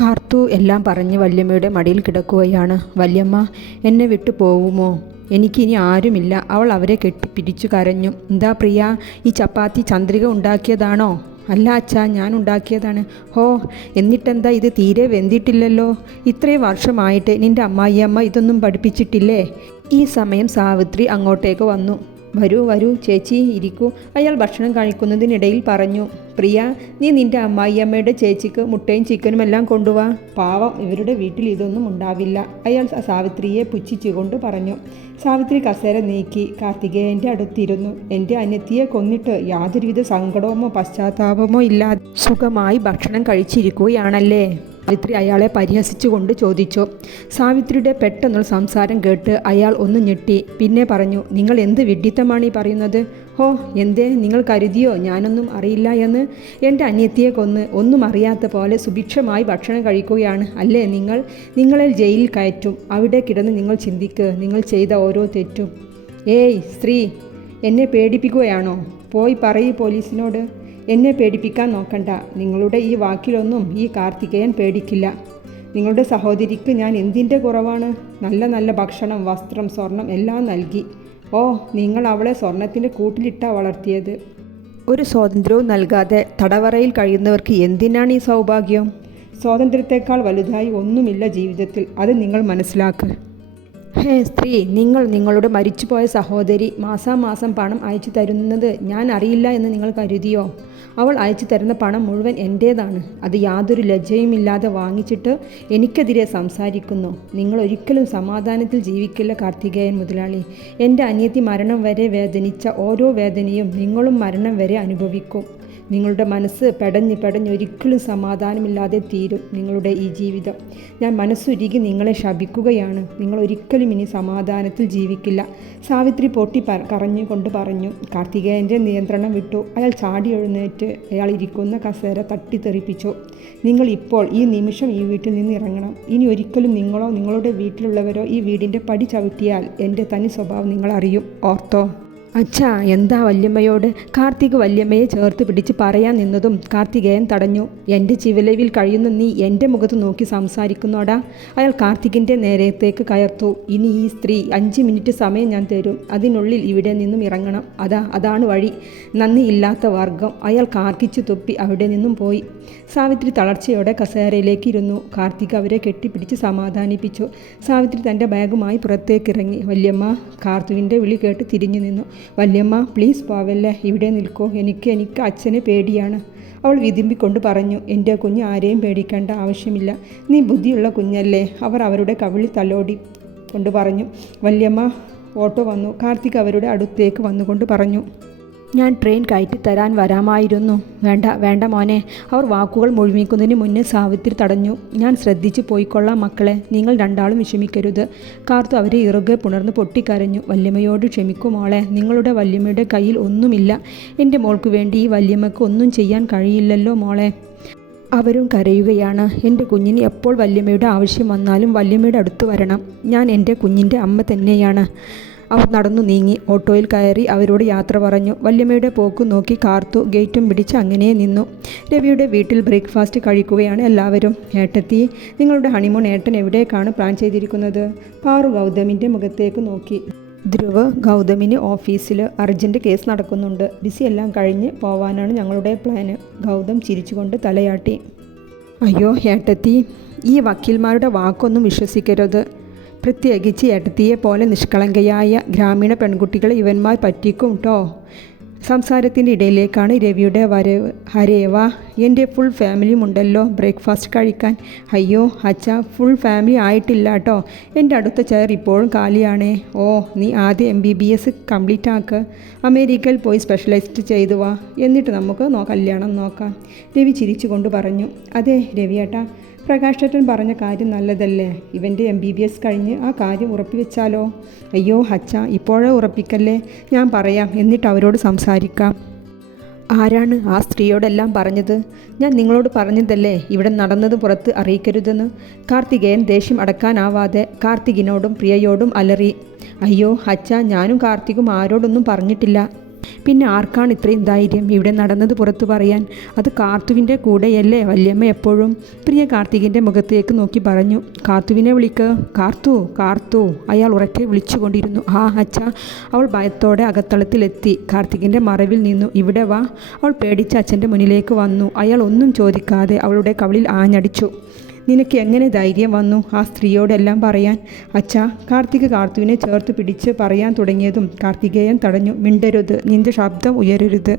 കാർത്തു എല്ലാം പറഞ്ഞ് വല്യമ്മയുടെ മടിയിൽ കിടക്കുകയാണ്. വല്യമ്മ, എന്നെ വിട്ടു പോവുമോ? എനിക്കിനി ആരുമില്ല. അവൾ അവരെ കെട്ടിപ്പിടിച്ചു കരഞ്ഞു. എന്താ പ്രിയ, ഈ ചപ്പാത്തി ചന്ദ്രിക ഉണ്ടാക്കിയതാണോ? അല്ല അച്ഛാ, ഞാൻ ഉണ്ടാക്കിയതാണ്. ഹോ, എന്നിട്ടെന്താ ഇത് തീരെ വെന്തിട്ടില്ലല്ലോ? ഇത്രയും വർഷമായിട്ട് നിൻ്റെ അമ്മായിയമ്മ ഇതൊന്നും പഠിപ്പിച്ചിട്ടില്ലേ? ഈ സമയം സാവിത്രി അങ്ങോട്ടേക്ക് വന്നു. വരൂ വരൂ ചേച്ചി, ഇരിക്കൂ, അയാൾ ഭക്ഷണം കഴിക്കുന്നതിനിടയിൽ പറഞ്ഞു. പ്രിയ, നീ നിൻ്റെ അമ്മായിയമ്മയുടെ ചേച്ചിക്ക് മുട്ടയും ചിക്കനും എല്ലാം കൊണ്ടുവാ. പാവം, ഇവരുടെ വീട്ടിൽ ഇതൊന്നും ഉണ്ടാവില്ല, അയാൾ സാവിത്രിയെ പുച്ഛിച്ചുകൊണ്ട് പറഞ്ഞു. സാവിത്രി കസേര നീക്കി കാർത്തികേയൻ്റെ അടുത്തിരുന്നു. എൻ്റെ അനിയത്തിയെ കൊന്നിട്ട് യാതൊരുവിധ സങ്കടമോ പശ്ചാത്താപമോ ഇല്ലാതെ സുഖമായി ഭക്ഷണം കഴിച്ചിരിക്കുകയാണല്ലേ? സാവിത്രി അയാളെ പരിഹസിച്ചുകൊണ്ട് ചോദിച്ചു. സാവിത്രിയുടെ പെട്ടെന്നുള്ള സംസാരം കേട്ട് അയാൾ ഒന്ന് ഞെട്ടി. പിന്നെ പറഞ്ഞു, നിങ്ങൾ എന്ത് വിഡ്ഢിത്തമാണ് ഈ പറയുന്നത്? ഹോ, എന്തേ, നിങ്ങൾ കരുതിയോ ഞാനൊന്നും അറിയില്ല എന്ന്? എൻ്റെ അനിയത്തിയെ കൊന്ന് ഒന്നും അറിയാത്ത പോലെ സുഭിക്ഷമായി ഭക്ഷണം കഴിക്കുകയാണ് അല്ലേ നിങ്ങൾ? നിങ്ങളെ ജയിലിൽ കയറ്റും. അവിടെ കിടന്ന് നിങ്ങൾ ചിന്തിക്ക്, നിങ്ങൾ ചെയ്ത ഓരോ തെറ്റും. ഏയ് സ്ത്രീ, എന്നെ പേടിപ്പിക്കുകയാണോ? പോയി പറയൂ പോലീസിനോട്. എന്നെ പേടിപ്പിക്കാൻ നോക്കണ്ട. നിങ്ങളുടെ ഈ വാക്കിലൊന്നും ഈ കാർത്തികേയൻ പേടിക്കില്ല. നിങ്ങളുടെ സഹോദരിക്ക് ഞാൻ എന്തിൻ്റെ കുറവാണ്? നല്ല നല്ല ഭക്ഷണം, വസ്ത്രം, സ്വർണം എല്ലാം നൽകി. ഓ, നിങ്ങൾ അവളെ സ്വർണത്തിൻ്റെ കൂട്ടിലിട്ടാ വളർത്തിയത്. ഒരു സ്വാതന്ത്ര്യവും നൽകാതെ തടവറയിൽ കഴിയുന്നവർക്ക് എന്തിനാണ് ഈ സൗഭാഗ്യം? സ്വാതന്ത്ര്യത്തെക്കാൾ വലുതായി ഒന്നുമില്ല ജീവിതത്തിൽ, അത് നിങ്ങൾ മനസ്സിലാക്ക്. ഹേ സ്ത്രീ, നിങ്ങൾ നിങ്ങളുടെ മരിച്ചുപോയ സഹോദരി മാസാമാസം പണം അയച്ചു തരുന്നത് ഞാൻ അറിയില്ല എന്ന് നിങ്ങൾ കരുതിയോ? അവൾ അയച്ചു തരുന്ന പണം മുഴുവൻ എൻ്റേതാണ്. അത് യാതൊരു ലജ്ജയുമില്ലാതെ വാങ്ങിച്ചിട്ട് എനിക്കെതിരെ സംസാരിക്കുന്നു. നിങ്ങൾ ഒരിക്കലും സമാധാനത്തിൽ ജീവിക്കില്ല കാർത്തികേയൻ മുതലാളി. എൻ്റെ അനിയത്തി മരണം വരെ വേദനിച്ച ഓരോ വേദനയും നിങ്ങളും മരണം വരെ അനുഭവിക്കും. നിങ്ങളുടെ മനസ്സ് പെടഞ്ഞ് ഒരിക്കലും സമാധാനമില്ലാതെ തീരും നിങ്ങളുടെ ഈ ജീവിതം. ഞാൻ മനസ്സുരുകി നിങ്ങളെ ശപിക്കുകയാണ്. നിങ്ങൾ ഒരിക്കലും ഇനി സമാധാനത്തിൽ ജീവിക്കില്ല. സാവിത്രി പൊട്ടി കരഞ്ഞുകൊണ്ട് പറഞ്ഞു. കാർത്തികേയൻ്റെ നിയന്ത്രണം വിട്ടു. അയാൾ ചാടി എഴുന്നേറ്റ് അയാൾ ഇരിക്കുന്ന കസേര തട്ടിത്തെറിപ്പിച്ചു. നിങ്ങൾ ഇപ്പോൾ ഈ നിമിഷം ഈ വീട്ടിൽ നിന്ന് ഇറങ്ങണം. ഇനി ഒരിക്കലും നിങ്ങളോ നിങ്ങളുടെ വീട്ടിലുള്ളവരോ ഈ വീടിൻ്റെ പടി ചവിട്ടിയാൽ എൻ്റെ തനി സ്വഭാവം നിങ്ങൾ അറിയും, ഓർത്തോ? അച്ഛാ, എന്താ വല്യമ്മയോട്? കാർത്തിക് വല്യമ്മയെ ചേർത്ത് പിടിച്ച് പറയാൻ നിന്നതും കാർത്തികേയൻ തടഞ്ഞു. എൻ്റെ ചിവലവിൽ കഴിയുന്ന നീ എൻ്റെ മുഖത്ത് നോക്കി സംസാരിക്കുന്നോടാ? അയാൾ കാർത്തികിൻ്റെ നേരത്തേക്ക് കയർത്തു. ഇനി ഈ സ്ത്രീ 5 മിനിറ്റ് സമയം ഞാൻ തരും. അതിനുള്ളിൽ ഇവിടെ നിന്നും ഇറങ്ങണം. അതാണ് വഴി. നന്ദിയില്ലാത്ത വർഗം. അയാൾ കാർക്കിച്ചു തുപ്പി അവിടെ നിന്നും പോയി. സാവിത്രി തളർച്ചയോടെ കസേരയിലേക്ക് ഇരുന്നു. കാർത്തിക് അവരെ കെട്ടിപ്പിടിച്ച് സമാധാനിപ്പിച്ചു. സാവിത്രി തൻ്റെ ബാഗുമായി പുറത്തേക്കിറങ്ങി. വല്യമ്മ കാർത്തുവിൻ്റെ വിളി കേട്ട് തിരിഞ്ഞു നിന്നു. വല്യമ്മ, പ്ലീസ് പോവല്ലേ, ഇവിടെ നിൽക്കൂ. എനിക്ക് അച്ഛനെ പേടിയാണ്, അവൾ വിതുമ്പിക്കൊണ്ട് പറഞ്ഞു. എൻ്റെ കുഞ്ഞ് ആരെയും പേടിക്കേണ്ട ആവശ്യമില്ല. നീ ബുദ്ധിയുള്ള കുഞ്ഞല്ലേ, അവർ അവരുടെ കവിളിൽ തലോടി കൊണ്ട് പറഞ്ഞു. വല്യമ്മ, ഓട്ടോ വന്നു. കാർത്തിക് അവരുടെ അടുത്തേക്ക് വന്നുകൊണ്ട് പറഞ്ഞു. ഞാൻ ട്രെയിൻ കയറ്റി തരാൻ വരാമായിരുന്നു. വേണ്ട മോനെ, അവർ വാക്കുകൾ മുഴുമിക്കുന്നതിന് മുന്നേ സാവിത്രി തടഞ്ഞു. ഞാൻ ശ്രദ്ധിച്ചു പോയിക്കൊള്ളാം മക്കളെ, നിങ്ങൾ രണ്ടാളും വിഷമിക്കരുത്. കാർത്തു അവരെ ഇറുകെ പുണർന്ന് പൊട്ടിക്കരഞ്ഞു. വല്യമ്മയോട് ക്ഷമിക്കൂ മോളെ, നിങ്ങളുടെ വല്യമ്മയുടെ കയ്യിൽ ഒന്നുമില്ല. എൻ്റെ മോൾക്ക് വേണ്ടി ഈ വല്യമ്മയ്ക്ക് ഒന്നും ചെയ്യാൻ കഴിയില്ലല്ലോ മോളെ. അവരും കരയുകയാണ്. എൻ്റെ കുഞ്ഞിന് എപ്പോൾ വല്യമ്മയുടെ ആവശ്യം വന്നാലും വല്യമ്മയുടെ അടുത്ത് വരണം. ഞാൻ എൻ്റെ കുഞ്ഞിൻ്റെ അമ്മ തന്നെയാണ്. അവർ നടന്നു നീങ്ങി. ഓട്ടോയിൽ കയറി അവരോട് യാത്ര പറഞ്ഞു. വല്യമ്മയുടെ പോക്ക് നോക്കി കാർത്തു ഗേറ്റും പിടിച്ച് അങ്ങനെ നിന്നു. രവിയുടെ വീട്ടിൽ ബ്രേക്ക്ഫാസ്റ്റ് കഴിക്കുകയാണ് എല്ലാവരും. ഏട്ടത്തി, നിങ്ങളുടെ ഹണിമൂൺ ഏട്ടൻ എവിടേക്കാണ് പ്ലാൻ ചെയ്തിരിക്കുന്നത്? പാറു ഗൗതമിൻ്റെ മുഖത്തേക്ക് നോക്കി. ധ്രുവ്, ഗൗതമിന് ഓഫീസിൽ അർജൻറ്റ് കേസ് നടക്കുന്നുണ്ട്. ബിസി എല്ലാം കഴിഞ്ഞ് പോവാനാണ് ഞങ്ങളുടെ പ്ലാന്. ഗൗതം ചിരിച്ചുകൊണ്ട് തലയാട്ടി. അയ്യോ ഏട്ടത്തി, ഈ വക്കീൽമാരുടെ വാക്കൊന്നും വിശ്വസിക്കരുത്. പ്രത്യേകിച്ച് ഏട്ടത്തിയെ പോലെ നിഷ്കളങ്കയായ ഗ്രാമീണ പെൺകുട്ടികളെ ഇവന്മാർ പറ്റിക്കും കേട്ടോ. സംസാരത്തിൻ്റെ ഇടയിലേക്കാണ് രവിയുടെ വരവ്. ഹരേവാ, എൻ്റെ ഫുൾ ഫാമിലിയും ഉണ്ടല്ലോ ബ്രേക്ക്ഫാസ്റ്റ് കഴിക്കാൻ. അയ്യോ അച്ഛാ, ഫുൾ ഫാമിലി ആയിട്ടില്ല കേട്ടോ. എൻ്റെ അടുത്ത ചെയർ ഇപ്പോഴും കാലിയാണേ. ഓ, നീ ആദ്യം MBBS കംപ്ലീറ്റ് ആക്ക്. അമേരിക്കയിൽ പോയി സ്പെഷ്യലൈസ്ഡ് ചെയ്തു വാ, എന്നിട്ട് നമുക്ക് കല്യാണം നോക്കാം. രവി ചിരിച്ചുകൊണ്ട് പറഞ്ഞു. അതെ രവിയേട്ടാ, പ്രകാശേട്ടൻ പറഞ്ഞ കാര്യം നല്ലതല്ലേ? ഇവൻ്റെ MBBS കഴിഞ്ഞ് ആ കാര്യം ഉറപ്പിവെച്ചാലോ? അയ്യോ അച്ഛാ, ഇപ്പോഴേ ഉറപ്പിക്കല്ലേ. ഞാൻ പറയാം, എന്നിട്ട് അവരോട് സംസാരിക്കാം. ആരാണ് ആ സ്ത്രീയോടെല്ലാം പറഞ്ഞത്? ഞാൻ നിങ്ങളോട് പറഞ്ഞതല്ലേ ഇവിടെ നടന്നത് പുറത്ത് അറിയിക്കരുതെന്ന്. കാർത്തികേയൻ ദേഷ്യം അടക്കാനാവാതെ കാർത്തികിനോടും പ്രിയയോടും അലറി. അയ്യോ അച്ഛാ, ഞാനും കാർത്തികും ആരോടൊന്നും പറഞ്ഞിട്ടില്ല. പിന്നെ ആർക്കാണ് ഇത്രയും ധൈര്യം ഇവിടെ നടന്നത് പുറത്തു പറയാൻ? അത് കാർത്തുവിൻ്റെ കൂടെയല്ലേ വല്യമ്മ എപ്പോഴും? പ്രിയ കാർത്തികിൻ്റെ മുഖത്തേക്ക് നോക്കി പറഞ്ഞു. കാർത്തുവിനെ വിളിക്ക്, കാർത്തു, കാർത്തു. അയാൾ ഉറക്കെ വിളിച്ചുകൊണ്ടിരുന്നു. ആ അച്ഛ. അവൾ ഭയത്തോടെ അകത്തളത്തിലെത്തി. കാർത്തികിൻ്റെ മറവിൽ നിന്നു. ഇവിടെ വാ. അവൾ പേടിച്ച് അച്ഛൻ്റെ മുന്നിലേക്ക് വന്നു. അയാൾ ഒന്നും ചോദിക്കാതെ അവളുടെ കവിളിൽ ആഞ്ഞടിച്ചു. നിനക്ക് എങ്ങനെ ധൈര്യം വന്നു ആ സ്ത്രീയോടെല്ലാം പറയാൻ? അച്ഛാ. കാർത്തിക് കാർത്തുവിനെ ചേർത്ത് പിടിച്ച് പറയാൻ തുടങ്ങിയതും കാർത്തികേയൻ തടഞ്ഞു. മിണ്ടരുത്, നിന്റെ ശബ്ദം ഉയരരുത്.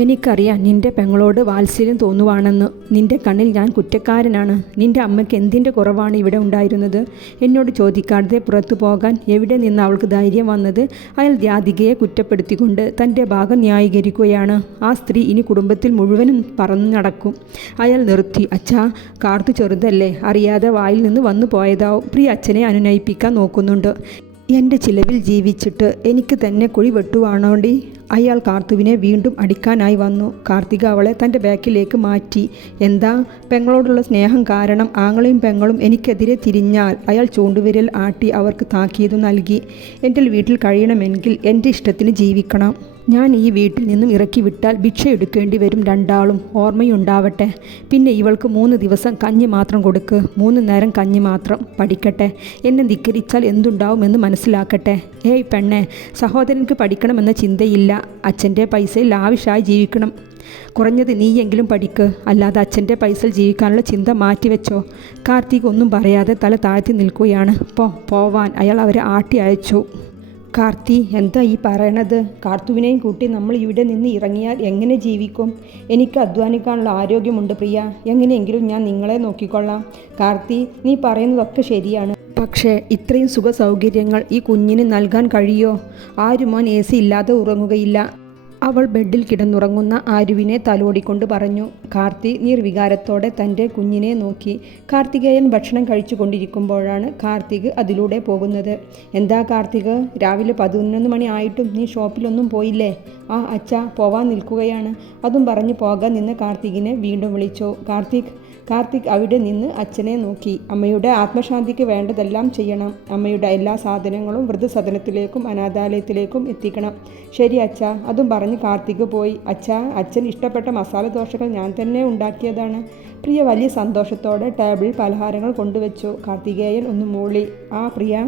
എനിക്കറിയാം നിന്റെ പെങ്ങളോട് വാത്സല്യം തോന്നുവാണെന്ന്. നിന്റെ കണ്ണിൽ ഞാൻ കുറ്റക്കാരനാണ്. നിന്റെ അമ്മയ്ക്ക് എന്തിൻ്റെ കുറവാണ് ഇവിടെ ഉണ്ടായിരുന്നത്? എന്നോട് ചോദിക്കാതെ പുറത്തു പോകാൻ എവിടെ നിന്ന് അവൾക്ക് ധൈര്യം വന്നത്? അയാൾ രാധികയെ കുറ്റപ്പെടുത്തിക്കൊണ്ട് തൻ്റെ ഭാഗം ന്യായീകരിക്കുകയാണ്. ആ സ്ത്രീ ഇനി കുടുംബത്തിൽ മുഴുവനും പറന്നു നടക്കും. അയാൾ നിർത്തി. അച്ഛാ, കാർത്തു ചെറുതല്ലേ, അറിയാതെ വായിൽ നിന്ന് വന്നു പോയതാവും. പ്രിയ അച്ഛനെ അനുനയിപ്പിക്കാൻ നോക്കുന്നുണ്ട്. എൻ്റെ ചിലവിൽ ജീവിച്ചിട്ട് എനിക്ക് തന്നെ കുഴി വെട്ടുവാണോണ്ടി? അയാൾ കാർത്തുവിനെ വീണ്ടും അടിക്കാനായി വന്നു. കാർത്തിക അവളെ തൻ്റെ ബാക്കിലേക്ക് മാറ്റി. എന്താ? പെങ്ങളോടുള്ള സ്നേഹം കാരണം ആങ്ങളെയും പെങ്ങളും എനിക്കെതിരെ തിരിഞ്ഞാൽ? അയാൾ ചൂണ്ടുവിരൽ ആട്ടി അവർക്ക് താക്കീതു നൽകി. എൻ്റെ വീട്ടിൽ കഴിയണമെങ്കിൽ എൻ്റെ ഇഷ്ടത്തിന് ജീവിക്കണം. ഞാൻ ഈ വീട്ടിൽ നിന്നും ഇറക്കി വിട്ടാൽ ഭിക്ഷ എടുക്കേണ്ടി വരും രണ്ടാളും. ഓർമ്മയുണ്ടാവട്ടെ. പിന്നെ ഇവൾക്ക് 3 ദിവസം കഞ്ഞി മാത്രം കൊടുക്ക്. 3 നേരം കഞ്ഞി മാത്രം. പഠിക്കട്ടെ. എന്നെ ധിക്കരിച്ചാൽ എന്തുണ്ടാവുമെന്ന് മനസ്സിലാക്കട്ടെ. ഏയ് പെണ്ണെ, സഹോദരൻക്ക് പഠിക്കണമെന്ന ചിന്തയില്ല. അച്ഛൻ്റെ പൈസയിൽ ലാവിഷായി ജീവിക്കണം. കുറഞ്ഞത് നീയെങ്കിലും പഠിക്ക്. അല്ലാതെ അച്ഛൻ്റെ പൈസയിൽ ജീവിക്കാനുള്ള ചിന്ത മാറ്റിവെച്ചോ. കാർത്തിക് ഒന്നും പറയാതെ തല താഴ്ത്തി നിൽക്കുകയാണ്. പോവാൻ അയാൾ അവരെ ആട്ടി അയച്ചു. കാർത്തി, എന്താ ഈ പറയണത്? കാർത്തുവിനെയും കൂട്ടി നമ്മൾ ഇവിടെ നിന്ന് ഇറങ്ങിയാൽ എങ്ങനെ ജീവിക്കും? എനിക്ക് അധ്വാനിക്കാനുള്ള ആരോഗ്യമുണ്ട് പ്രിയ. എങ്ങനെയെങ്കിലും ഞാൻ നിങ്ങളെ നോക്കിക്കൊള്ളാം. കാർത്തി, നീ പറയുന്നതൊക്കെ ശരിയാണ്. പക്ഷേ ഇത്രയും സുഖ സൗകര്യങ്ങൾ ഈ കുഞ്ഞിന് നൽകാൻ കഴിയോ? ആരുമോൻ AC ഇല്ലാതെ ഉറങ്ങുകയില്ല. അവൾ ബെഡിൽ കിടന്നുറങ്ങുന്ന ആരുവിനെ തലോടിക്കൊണ്ട് പറഞ്ഞു. കാർത്തി നിർവികാരത്തോടെ തൻ്റെ കുഞ്ഞിനെ നോക്കി. കാർത്തികേയൻ ഭക്ഷണം കഴിച്ചു കൊണ്ടിരിക്കുമ്പോഴാണ് കാർത്തിക് അതിലൂടെ പോകുന്നത്. എന്താ കാർത്തിക്, രാവിലെ 11 മണി ആയിട്ടും നീ ഷോപ്പിലൊന്നും പോയില്ലേ? ആ അച്ഛാ, പോവാൻ നിൽക്കുകയാണ്. അതും പറഞ്ഞു പോകാൻ നിന്ന് കാർത്തികിനെ വീണ്ടും വിളിച്ചു. കാർത്തിക് അവിടെ നിന്ന് അച്ഛനെ നോക്കി. അമ്മയുടെ ആത്മശാന്തിക്ക് വേണ്ടതെല്ലാം ചെയ്യണം. അമ്മയുടെ എല്ലാ സാധനങ്ങളും വൃദ്ധസദനത്തിലേക്കും അനാഥാലയത്തിലേക്കും എത്തിക്കണം. ശരി അച്ഛാ. അതും പറഞ്ഞ് കാർത്തിക് പോയി. അച്ഛാ, അച്ഛൻ ഇഷ്ടപ്പെട്ട മസാല ദോശകൾ ഞാൻ തന്നെ ഉണ്ടാക്കിയതാണ്. പ്രിയ വലിയ സന്തോഷത്തോടെ ടേബിളിൽ പലഹാരങ്ങൾ കൊണ്ടുവച്ചു. കാർത്തികേയൻ ഒന്ന് മൂളി. ആ പ്രിയ.